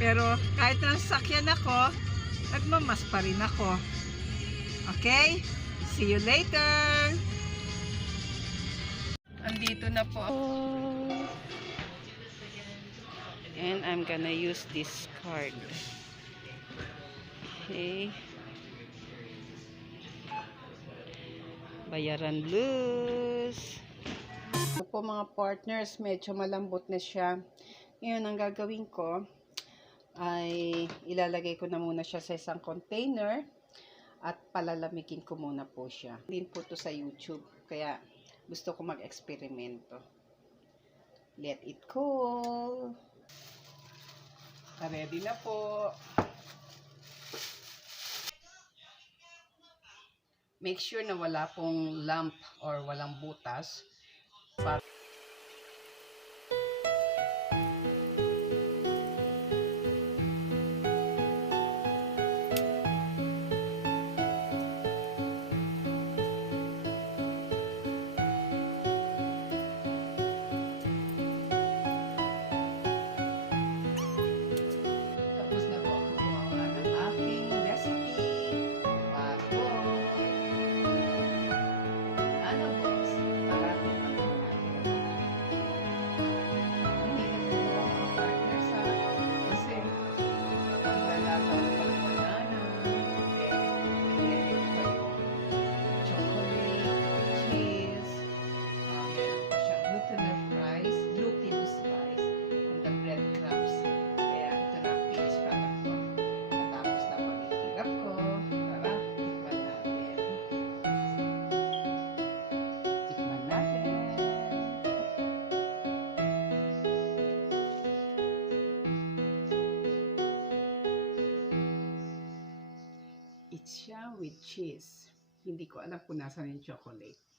Pero kahit nasasakyan ako, nagmamas pa rin ako. Okay? See you later! Andito na po ako. And I'm gonna use this card. Okay. Bayaran luz. Ito po mga partners, medyo malambot na siya. Ngayon, ang gagawin ko ay ilalagay ko na muna siya sa isang container at palalamigin ko muna po siya. Din po to sa YouTube, kaya gusto ko mag-eksperimento. Let it cool. Ready na po. Make sure na wala pong lump or walang butas. Tapos na po ako gumawa ng aking recipe. Bago. Ano po? Parating na po natin. Hindi na po mga partners ha. Kasi ang lalagaw pag banana. Then ko yung chocolate, cheese. Meron pa siya glutinous rice, and the breadcrumbs. Kaya ito na ang finished product ko. Natapos na paghihirap ko. Tara, tikman natin. Tikman natin. It's siya with cheese. Hindi ko alam kung nasan yung chocolate.